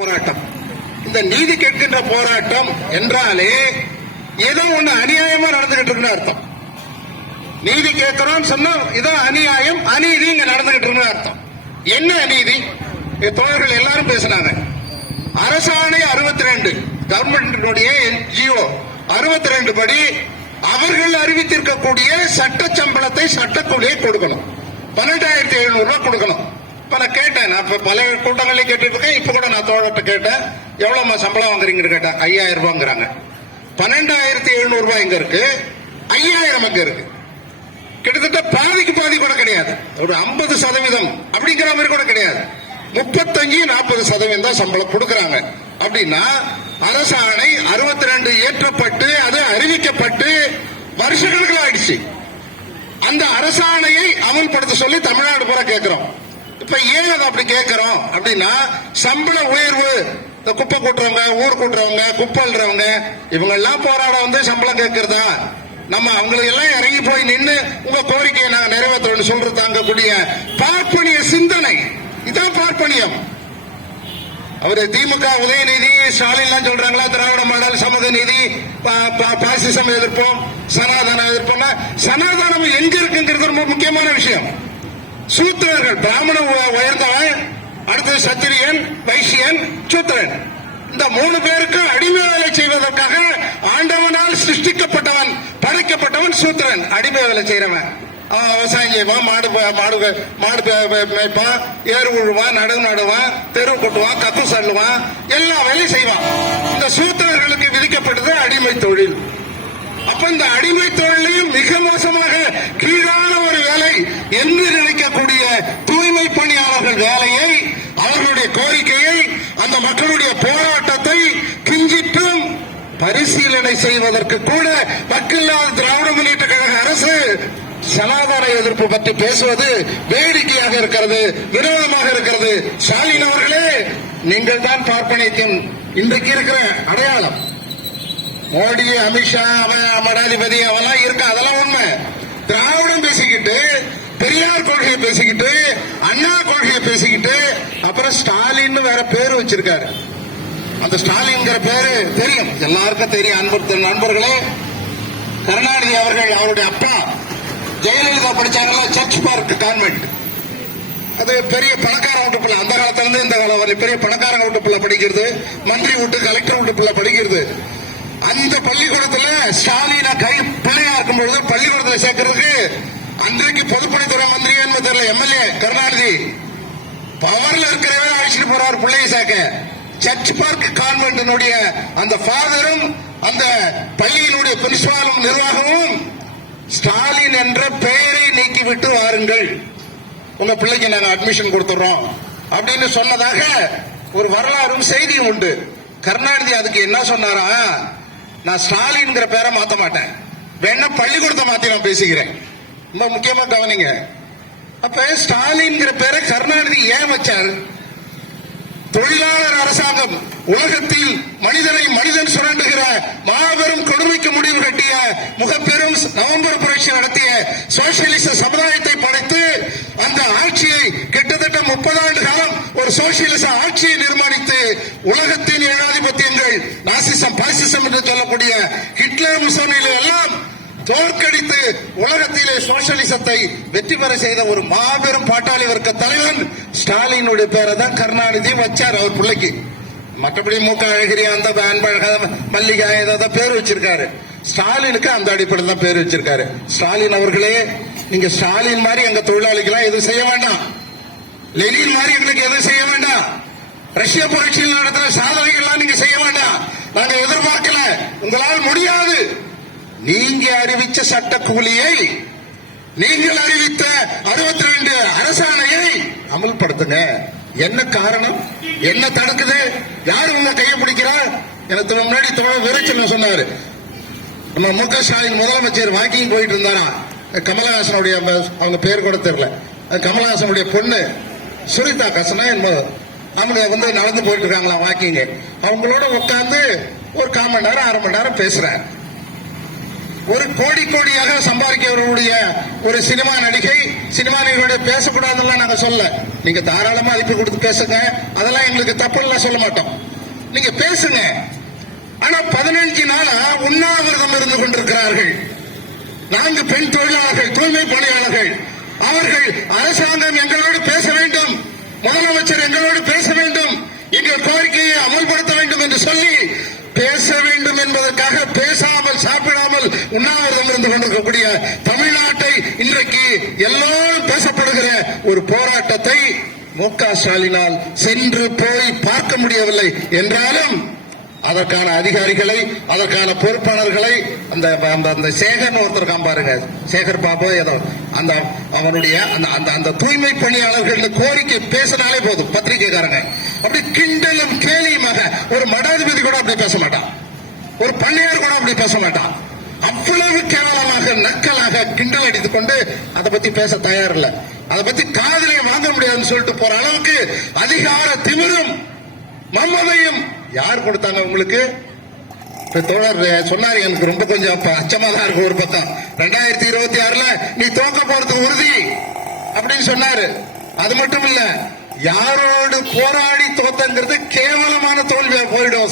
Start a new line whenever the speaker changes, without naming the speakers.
போராட்டம். இந்த நீதி கேட்கின்ற போராட்டம் என்றாலே ஏதோ ஒண்ணு அநியாயமா நடந்துகிட்டு இருக்குன்னு அர்த்தம். நீதி கேட்கிறோம் சொன்னா இதோ அநியாயம் அநீதி இங்க நடந்துகிட்டு இருக்குன்னு அர்த்தம். என்ன அநீதி? தோழர்கள் எல்லாரும் பேசினாங்க. அரசாணை அறுபத்தி ரெண்டு கவர்மெண்டினுடைய ஜியோ அறுபத்தி ரெண்டு படி அவர்கள் அறிவித்திருக்கக்கூடிய சட்ட சம்பளத்தை சட்டக்குள்ளே கொடுக்கணும். பன்னெண்டாயிரத்தி எழுநூறு ரூபாய் கொடுக்கணும். நான் கேட்டேன். நான் இப்ப பல கூட்டங்களையும் கேட்டுட்டு இருக்கேன் இப்ப கூட நான் தோழர்கிட்ட கேட்டேன். எவ்வளவுமா சம்பளம் வாங்குறீங்கன்னு கேட்டேன். ஐயாயிரம் ரூபாங்கிறாங்க. பன்னெண்டாயிரத்தி எழுநூறு ரூபாய் எங்க இருக்கு. ஐயாயிரம் அங்க இருக்கு. கிட்டத்தட்ட பாதிக்கு பாதி கூட கிடையாது. ஒரு ஐம்பது சதவீதம் அப்படிங்கிற மாதிரி கூட கிடையாது. முப்பத்தஞ்சு நாற்பது சதவீதம் தான் சம்பளம் கொடுக்கறாங்க. அப்படின்னா அரசாணை அறுபத்தி ரெண்டு ஏற்றப்பட்டு அது அறிவிக்கப்பட்டு வருஷக்கணக்கில் ஆயிடுச்சு. அந்த அரசாணையை அமல்படுத்த சொல்லி தமிழ்நாடு பூரா கேட்கிறோம். இப்ப ஏன் அதை அப்படி கேட்கிறோம் அப்படின்னா சம்பள உயர்வு இந்த குப்பை கூட்டுறவங்க ஊர் கூட்டுறவங்க குப்பை இவங்க எல்லாம் போராட வந்து சம்பளம் கேட்கறதா நம்ம அவங்களை எல்லாம் இறங்கி போய் நின்று உங்க கோரிக்கையை நாங்க நிறைவேற்றணும் சொல்றது தாங்கக்கூடிய பார்ப்பனிய சிந்தனை. இதான் பார்ப்பனியம். அவரு திமுக உதயநிதி ஸ்டாலின் சொல்றாங்களா திராவிட மாடல் சமூக நீதி பா- பா- பாசிசம் எதிர்ப்போம் சனாதனம் எதிர்ப்போம் சனாதனம் எங்க இருக்குங்கிறது ரொம்ப முக்கியமான விஷயம். சூத்திரர்கள் பிராமண உ- உயர்ந்தவன் அடுத்தது சத்திரியன் வைசியன் சூத்திரன். இந்த மூணு பேருக்கு அடிமை வேலை செய்வதற்காக ஆண்டவனால் சிருஷ்டிக்கப்பட்டவன் படைக்கப்பட்டவன் சூத்திரன். அடிமை வேலை செய்யறவன் அவன் விவசாயம் செய்வான் மாடு மாடு மாடு மேய்ப்பான் ஏறு உழுவான் நடவு நடுவான் தெரு கொட்டுவான் கக்கு சல்லுவான் எல்லா வேலையும் செய்வான். இந்த சூத்திரர்களுக்கு விதிக்கப்பட்டது அடிமை தொழில். அப்ப இந்த அடிமை தொழிலையும் மிக மோசமாக கீழான ஒரு வேலை என்று நினைக்கக்கூடிய தூய்மை பணியாளர்கள் வேலையை அவர்களுடைய கோரிக்கையை அந்த மக்களுடைய போராட்டத்தை கிஞ்சிட்டும் பரிசீலனை செய்வதற்கு கூட மக்களில்லாத திராவிட முன்னேற்ற கழக அரசு சனாதன எதிர்ப்பு பற்றி பேசுவது வேடிக்கையாக இருக்கிறது விரோதமாக இருக்கிறது. ஸ்டாலின் அவர்களே நீங்கள் தான் பார்ப்பனியத்தின் இன்றைக்கு இருக்கிற அடையாளம். மோடி அமித்ஷா அவன் மடாதிபதி அவெல்லாம் இருக்க? அதெல்லாம் உண்மை. திராவிடம் பேசிக்கிட்டு பெரியார் கொள்கையை பேசிக்கிட்டு அண்ணா கொள்கையை பேசிக்கிட்டு அப்புறம் ஸ்டாலின் வேற பேரு வச்சிருக்காரு. அந்த ஸ்டாலின்ங்கிற பேரு தெரியும். எல்லாருக்கும் தெரியும் அன்பு நண்பர்களே. கருணாநிதி அவர்கள் அவருடைய அப்பா. ஜெயலலிதா படிச்சாங்களா சர்ச் பார்க் கான்வென்ட் அது பெரிய பணக்கார வீட்டு பிள்ளை. அந்த காலத்துல இருந்து இந்த காலம் வரை பெரிய பணக்கார வீட்டு பிள்ளை படிக்கிறது. மந்திரி வீட்டு கலெக்டர் வீட்டு பிள்ளை படிக்கிறது. அந்த பள்ளிக்கூடத்துல ஸ்டாலின கை பிள்ளையா இருக்கும் பொழுது பள்ளிக்கூடத்துல சேர்க்கறதுக்கு அன்றைக்கு பொதுப்பணித்துறை மந்திரி என்பது தெரியல எம்எல்ஏ கருணாநிதி. பவர்ல இருக்கிறவே அழைச்சிட்டு போறார் பிள்ளையை சேர்க்க. சர்ச் பார்க் கான்வென்டினுடைய அந்த ஃபாதரும் அந்த பள்ளியினுடைய பிரின்சிபாலும் நிர்வாகமும் ஸ்டாலின் என்ற பெயரை நீக்கிவிட்டு வாருங்கள். உங்க பிள்ளைக்கு நாங்க அட்மிஷன் கொடுத்துறோம். அப்படின்னு சொன்னதாக ஒரு வரலாறும் செய்தியும் உண்டு. கருணாநிதி அதுக்கு என்ன சொன்னாரா? நான் ஸ்டாலின்ங்கிற பேரை மாத்த மாட்டேன். வேணா பள்ளிக்கூடத்தை மாத்தி நான் பேசிக்கிறேன். ரொம்ப முக்கியமா கவனிங்க. அப்ப ஸ்டாலின்ங்கிற பேரை கருணாநிதி ஏன் வச்சார்? தொழிலாளர் அரசாங்கம் உலகத்தில் மனிதனை மனிதன் சுரண்டுகிற மாபெரும் கொடுமைக்கு முடிவு கட்டிய முகப்பெரும் நவம்பர் புரட்சி நடத்திய சோசியலிச சமுதாய கிட்டத்தட்ட முப்பது ஆண்டு காலம் ஒரு சோசியலிச ஆட்சியை நிர்மாணித்து உலகத்தின் ஏகாதிபத்தியங்கள் நாசிசம் பாசிசம் என்று சொல்லக்கூடிய ஹிட்லர் முசோனில எல்லாம் தோற்கடித்து உலகத்திலே சோசியலிசத்தை வெற்றி பெற செய்த ஒரு மாபெரும் பாட்டாளி வர்க்க தலைவன் ஸ்டாலினுடைய பேரை தான் கருணாநிதி வச்சார் அவர் பிள்ளைக்கு. மற்றபடி மூக்க அழகிரி அந்த மல்லிகா ஏதாவது பேர் வச்சிருக்காரு. ஸ்டாலினுக்கு அந்த அடிப்படையில் தான் பேர் வச்சிருக்காரு. ஸ்டாலின் அவர்களே நீங்க ஸ்டாலின் மாதிரி எங்க தொழிலாளிக்கெல்லாம் எதுவும் செய்ய வேண்டாம். லெனின் மாதிரி எங்களுக்கு எதுவும் செய்ய வேண்டாம். ரஷ்ய புரட்சியில் நடத்துற சாதனைகள்லாம் நீங்க செய்ய வேண்டாம். நாங்க எதிர்பார்க்கல. உங்களால் முடியாது. நீங்க அறிவிச்ச சட்ட கூலியை நீங்கள் அறிவித்த அறுபத்தி ரெண்டு அரசாணையை அமல்படுத்துங்க. என்ன காரணம்? என்ன தடுக்குது? யாரு உங்களை கையை பிடிக்கிறா? எனக்கு முன்னாடி தோழர் விரைச்சல் சொன்னாரு. நம்ம மு க ஸ்டாலின் முதலமைச்சர் வாக்கிங் போயிட்டு இருந்தாரா? கமலஹாசனுடைய அவங்க பேர் கூட தெரியல. அது கமலஹாசனுடைய பொண்ணு. சுனிதா கசனா என்பது அவங்க வந்து நடந்து போயிட்டு இருக்காங்களா வாக்கிங் அவங்களோட உட்காந்து ஒரு கால் மணி நேரம் அரை மணி நேரம் பேசுறாரு ஒரு கோடி கோடியாக சம்பாதிக்கிறவருடைய ஒரு சினிமா நடிகை சினிமா நடிகையோட பேசக்கூடாதுலாம் நாங்க சொல்ல நீங்க தாராளமா அழைப்பு கொடுத்து பேசுங்க. அதெல்லாம் எங்களுக்கு தப்புலாம் சொல்ல மாட்டோம். நீங்க பேசுங்க. ஆனா பதினஞ்சு நாளா உண்ணாவிரதம் இருந்து கொண்டிருக்கிறார்கள். நான்கு பெண் தொழிலாளர்கள் தூய்மை பணியாளர்கள். அவர்கள் அரசாங்கம் எங்களோடு பேச வேண்டும். முதலமைச்சர் எங்களோடு பேச வேண்டும். எங்கள் கோரிக்கையை அமல்படுத்த வேண்டும் என்று சொல்லி பேச வேண்டும் என்பதற்காக பேசாமல் சாப்பிடாமல் உண்ணாவிரதம் இருந்து கொண்டிருக்கக்கூடிய தமிழ்நாட்டை இன்றைக்கு எல்லோரும் பேசப்படுகிற ஒரு போராட்டத்தை மு க ஸ்டாலினால் சென்று போய் பார்க்க முடியவில்லை என்றாலும் அதற்கான அதிகாரிகளை அதற்கான பொறுப்பாளர்களை அந்த அந்த அந்த சேகர்னு ஒருத்தர் இருக்கான் பாருங்க. சேகர் பாபு ஏதோ அந்த அவனுடைய அந்த அந்த அந்த தூய்மை பணியாளர்கள் கோரிக்கை பேசினாலே போதும் பத்திரிகைக்காரங்க. அப்படி கிண்டலும் கேலியுமாக ஒரு மடாதிபதி கூட அப்படி பேச மாட்டான். ஒரு பள்ளியார் கூட அப்படி பேச மாட்டான். அவ்வளவு கேவலமாக நக்கலாக கிண்டல் அடித்துக் கொண்டு அதை பத்தி பேச தயார் அதை பத்தி காதலே வாங்க முடியாதுன்னு சொல்லிட்டு போற அளவுக்கு அதிகார திமிரும் மம்மதையும் யார் கொடுத்தாங்க உங்களுக்கு? இப்ப தோழர் சொன்னாரு எனக்கு ரொம்ப கொஞ்சம் அச்சமா தான் இருக்கு ஒரு பக்கம். ரெண்டாயிரத்தி இருபத்தி ஆறுல நீ தோக்க போறது உறுதி அப்படின்னு சொன்னாரு. அது மட்டும் இல்ல யாரோடு போராடி தோத்தங்கிறது கேவலமான தோல்வியா போயிடும்.